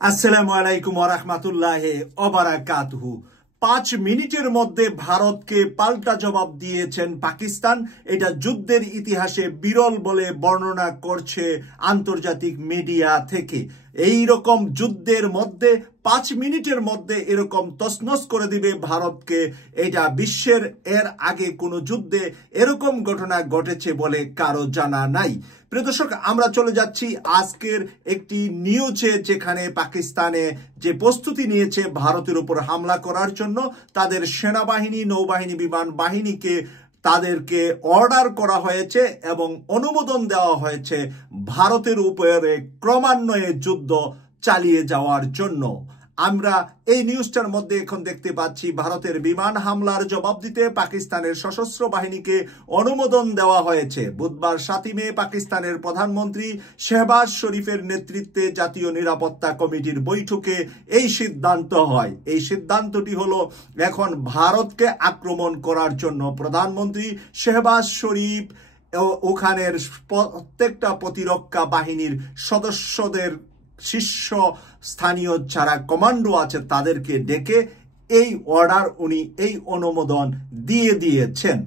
আসসালামু আলাইকুম ওয়া রাহমাতুল্লাহি ওয়া বারাকাতুহু। 5 মিনিটের মধ্যে ভারতকে পাল্টা জবাব দিয়েছেন পাকিস্তান। এটা যুদ্ধের ইতিহাসে বিরল বলে বর্ণনা করছে আন্তর্জাতিক মিডিয়া থেকে। এই রকম যুদ্ধের মধ্যে 5 মিনিটের মধ্যে এরকম তছনছ করে দিবে ভারতকে, এটা বিশ্বের এর আগে কোনো যুদ্ধে এরকম ঘটনা ঘটেছে বলে কারো জানা নাই। প্রিয় দর্শক, আমরা চলে যাচ্ছি আজকের একটি নিউজে, যেখানে পাকিস্তানে যে প্রস্তুতি নিয়েছে ভারতের উপর হামলা করার জন্য, তাদের সেনাবাহিনী, নৌবাহিনী, বিমান বাহিনীকে তাদেরকে অর্ডার করা হয়েছে এবং অনুমোদন দেওয়া হয়েছে ভারতের উপরে ক্রমান্বয়ে যুদ্ধ চালিয়ে যাওয়ার জন্য। আমরা এই নিউজটার মধ্যে এখন দেখতে পাচ্ছি ভারতের বিমান হামলার জবাব দিতে পাকিস্তানের সশস্ত্র বাহিনীকে অনুমোদন দেওয়া হয়েছে। বুধবার 7 মে পাকিস্তানের প্রধানমন্ত্রী শেহবাজ শরীফের নেতৃত্বে জাতীয় নিরাপত্তা কমিটির বৈঠকে এই সিদ্ধান্ত হয়। এই সিদ্ধান্তটি হলো, এখন ভারতকে আক্রমণ করার জন্য প্রধানমন্ত্রী শেহবাজ শরীফ ওখানের প্রত্যেকটা প্রতিরক্ষা বাহিনীর সদস্যদের, শীর্ষ স্থানীয় যারা কমান্ডো আছে তাদেরকে ডেকে এই অর্ডার, উনি এই অনুমোদন দিয়ে দিয়েছেন।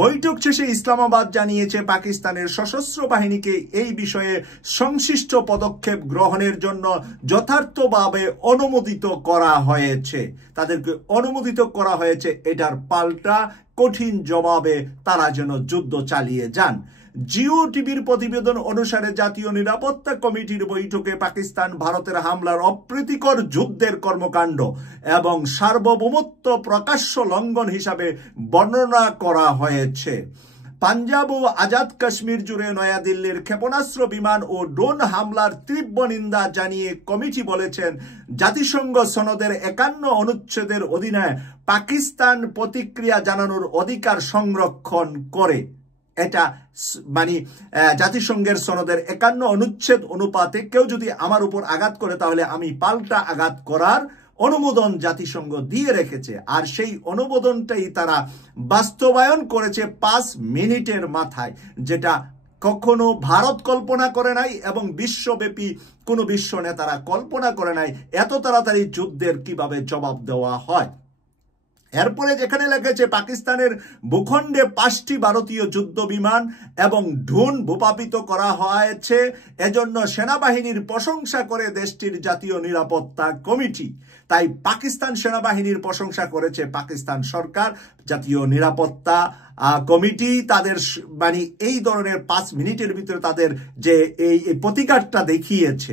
বৈঠক শেষে ইসলামাবাদ জানিয়েছে পাকিস্তানের সশস্ত্র বাহিনীকে এই বিষয়ে সংশ্লিষ্ট পদক্ষেপ গ্রহণের জন্য যথার্থভাবে অনুমোদিত করা হয়েছে। তাদেরকে অনুমোদিত করা হয়েছে এটার পাল্টা কঠিন জবাবে তারা যেন যুদ্ধ চালিয়ে যান। জিও টিভির প্রতিবেদন অনুসারে জাতীয় নিরাপত্তা কমিটির বৈঠকে পাকিস্তান ভারতের হামলার অপ্রীতিকর যুদ্ধের কর্মকাণ্ড এবং সার্বভৌমত্ব প্রকাশ্য লঙ্ঘন হিসাবে বর্ণনা করা হয়েছে। পাঞ্জাব ও আজাদ কাশ্মীর জুড়ে নয়াদিল্লির ক্ষেপণাস্ত্র, বিমান ও ড্রোন হামলার তীব্র নিন্দা জানিয়ে কমিটি বলেছেন, জাতিসংঘ সনদের 51 অনুচ্ছেদের অধীনে পাকিস্তান প্রতিক্রিয়া জানানোর অধিকার সংরক্ষণ করে। এটা মানে জাতিসংঘের সনদের 51 অনুচ্ছেদ অনুপাতে কেউ যদি আমার উপর আঘাত করে তাহলে আমি পাল্টা আঘাত করার অনুমোদন জাতিসংঘ দিয়ে রেখেছে। আর সেই অনুমোদনটাই তারা বাস্তবায়ন করেছে 5 মিনিটের মাথায়, যেটা কখনো ভারত কল্পনা করে নাই এবং বিশ্বব্যাপী কোনো বিশ্ব নেতারা কল্পনা করে নাই এত তাড়াতাড়ি যুদ্ধের কিভাবে জবাব দেওয়া হয়। এরপরে যেখানে লেগেছে পাকিস্তানের ভূখণ্ডে 5টি ভারতীয় যুদ্ধ বিমান এবং ড্রোন ভূপাতিত করা হয়েছে, এজন্য সেনাবাহিনীর প্রশংসা করে দেশটির জাতীয় নিরাপত্তা কমিটি। তাই পাকিস্তান সেনাবাহিনীর প্রশংসা করেছে পাকিস্তান সরকার, জাতীয় নিরাপত্তা কমিটি তাদের মানে এই ধরনের 5 মিনিটের ভিতরে তাদের যে এই প্রতিকারটা দেখিয়েছে।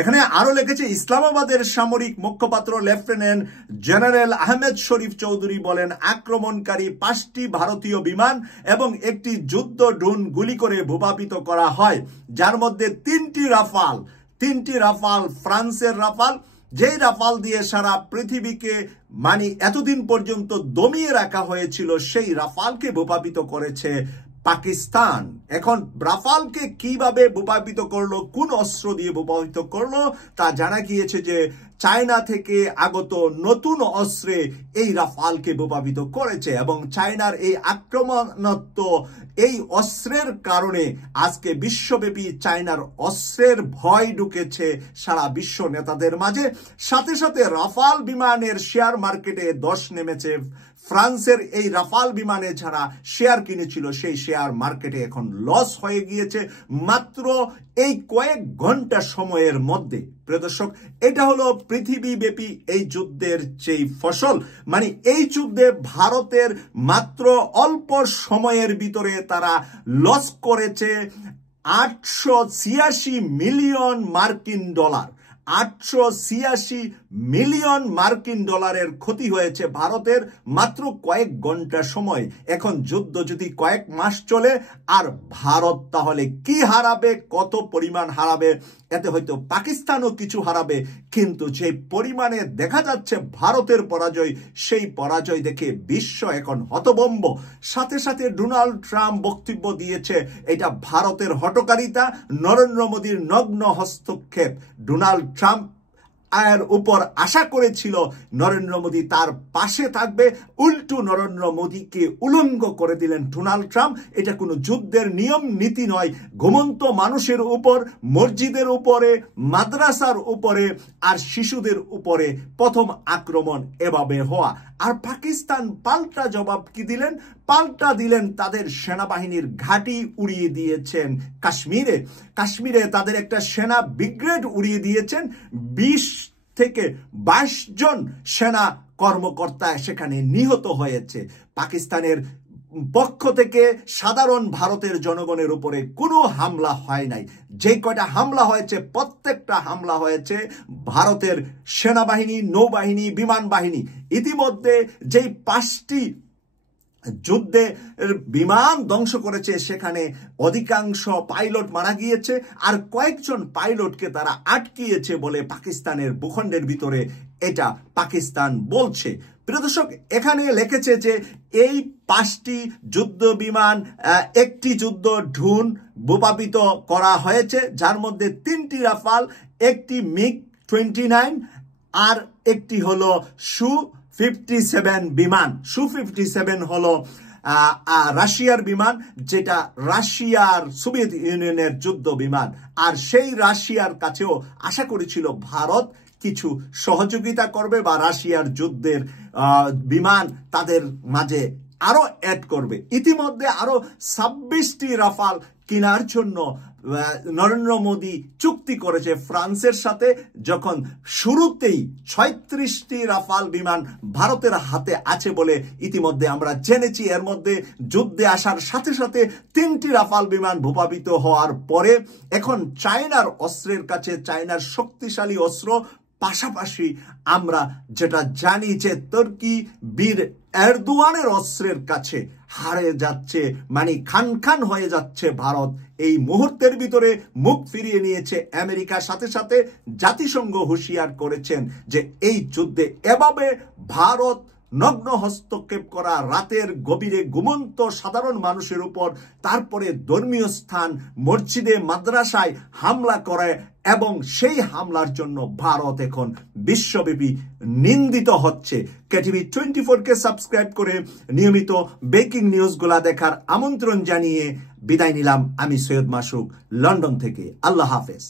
এখানে আরো লেগেছে, ইসলামাবাদের সামরিক মুখপাত্র লেফটেন্যান্ট জেনারেল আহমেদ শরীফ চৌধুরী বলেন, আক্রমণকারী 5টি ভারতীয় বিমান এবং একটি যুদ্ধ ড্রোন গুলি করে ভূপাতিত করা হয়, যার মধ্যে 3টি রাফাল ফ্রান্সের রাফাল, যেই রাফাল দিয়ে সারা পৃথিবীকে মানে এতদিন পর্যন্ত দমিয়ে রাখা হয়েছিল, সেই রাফালকে ভূপাতিত করেছে পাকিস্তান। এখন রাফালকে কিভাবে ভূপাতিত করলো, কোন অস্ত্র দিয়ে ভূপাতিত করলো তা জানা গিয়েছে যে চায়না থেকে আগত নতুন অস্ত্রে এই রাফালকে ভূপাতিত করেছে এবং চায়নার এই আক্রমণাত্মক এই অস্ত্রের কারণে আজকে বিশ্বব্যাপী চায়নার অস্ত্রের ভয় ঢুকেছে সারা বিশ্ব নেতাদের মাঝে। সাথে সাথে রাফাল বিমানের শেয়ার মার্কেটে ধস নেমেছে। ফ্রান্সের এই রাফাল বিমানে যারা শেয়ার কিনেছিল সেই শেয়ার মার্কেটে এখন লস হয়ে গিয়েছে মাত্র এই কয়েক ঘন্টা সময়ের মধ্যে। প্রিয় দর্শক, এটা হলো পৃথিবীব্যাপী এই যুদ্ধের যেই ফসল, মানে এই যুদ্ধে ভারতের মাত্র অল্প সময়ের ভিতরে তারা লস করেছে 886 মিলিয়ন মার্কিন ডলার। 886 মিলিয়ন মার্কিন ডলারের ক্ষতি হয়েছে ভারতের মাত্র কয়েক ঘন্টা সময়। এখন যুদ্ধ যদি কয়েক মাস চলে, আর ভারত তাহলে কি হারাবে, কত পরিমাণ হারাবে, এতে হয়তো পাকিস্তানও কিছু হারাবে, কিন্তু যে পরিমাণে দেখা যাচ্ছে ভারতের পরাজয়, সেই পরাজয় দেখে বিশ্ব এখন হতভম্ব। সাথে সাথে ডোনাল্ড ট্রাম্প বক্তব্য দিয়েছে এটা ভারতের হঠকারিতা, নরেন্দ্র মোদীর নগ্ন হস্তক্ষেপ। ডোনাল্ড ট্রাম্প এর উপর আশা করেছিল নরেন্দ্র মোদী তার পাশে থাকবে, উল্টো নরেন্দ্র মোদীকে উলঙ্গ করে দিলেন ডোনাল্ড ট্রাম্প। এটা কোনো যুদ্ধের নিয়ম নীতি নয়, ঘুমন্ত মানুষের উপর, মসজিদের উপরে, মাদ্রাসার উপরে আর শিশুদের উপরে প্রথম আক্রমণ এভাবে হওয়া। আর পাকিস্তান পাল্টা জবাব কি দিলেন? পাল্টা দিলেন তাদের সেনাবাহিনীর ঘাঁটি উড়িয়ে দিয়েছেন কাশ্মীরে তাদের একটা সেনা ব্রিগেড উড়িয়ে দিয়েছেন। 20 থেকে 22 জন সেনা কর্মকর্তা সেখানে নিহত হয়েছে। পাকিস্তানের পক্ষ থেকে সাধারণ ভারতের জনগণের উপরে কোনো হামলা হয় নাই। যে কয়টা হামলা হয়েছে প্রত্যেকটা হামলা হয়েছে ভারতের সেনাবাহিনী, নৌবাহিনী, বিমান বাহিনী। ইতিমধ্যে যেই 5টি যুদ্ধে বিমান ধ্বংস করেছে সেখানে অধিকাংশ পাইলট মারা গিয়েছে, আর কয়েকজন পাইলটকে তারা আটকিয়েছে বলে পাকিস্তানের ভূখণ্ডের ভিতরে এটা পাকিস্তান বলছে। প্রিয় দর্শক, এখানে লিখেছে যে এই 5টি যুদ্ধ বিমান, একটি যুদ্ধ ড্রোন ভূপাতিত করা হয়েছে, যার মধ্যে 3টি রাফাল, একটি MiG-29 আর একটি হলো Su-57 বিমান। Su-57 হলো রাশিয়ার বিমান, যেটা রাশিয়ার সোভিয়েত ইউনিয়নের যুদ্ধ বিমান। আর সেই রাশিয়ার কাছেও আশা করেছিল ভারত কিছু সহযোগিতা করবে বা রাশিয়ার যুদ্ধের বিমান তাদের মাঝে আরো অ্যাড করবে। ইতিমধ্যে আরো 26টি রাফাল কেনার জন্য নরেন্দ্র মোদী চুক্তি করেছে ফ্রান্সের সাথে। যখন শুরুতেই 36টি রাফাল বিমান ভারতের হাতে আছে বলে ইতিমধ্যে আমরা জেনেছি। এর মধ্যে যুদ্ধে আসার সাথে সাথে 3টি রাফাল বিমান ভূপাতিত হওয়ার পরে এখন চায়নার অস্ত্রের কাছে, চায়নার শক্তিশালী অস্ত্র, পাশাপাশি আমরা যেটা জানি যে তুর্কি বীর এরদোয়ানের অস্ত্রের কাছে হারে যাচ্ছে, মানে খান হয়ে যাচ্ছে ভারত। এই মুহূর্তের ভিতরে মুখ ফিরিয়ে নিয়েছে আমেরিকার সাথে সাথে জাতিসংঘ হুঁশিয়ার করেছেন যে এই যুদ্ধে এভাবে ভারত নগ্ন হস্তক্ষেপ করা, রাতের গভীরে ঘুমন্ত সাধারণ মানুষের উপর, তারপরে ধর্মীয় স্থান, মসজিদে, মাদ্রাসায় হামলা করে, এবং সেই হামলার জন্য ভারত এখন বিশ্বব্যাপী নিন্দিত হচ্ছে। কেটিভি 24-কে সাবস্ক্রাইব করে নিয়মিত ব্রেকিং নিউজগুলা দেখার আমন্ত্রণ জানিয়ে বিদায় নিলাম। আমি সৈয়দ মাসুক, লন্ডন থেকে। আল্লাহ হাফেজ।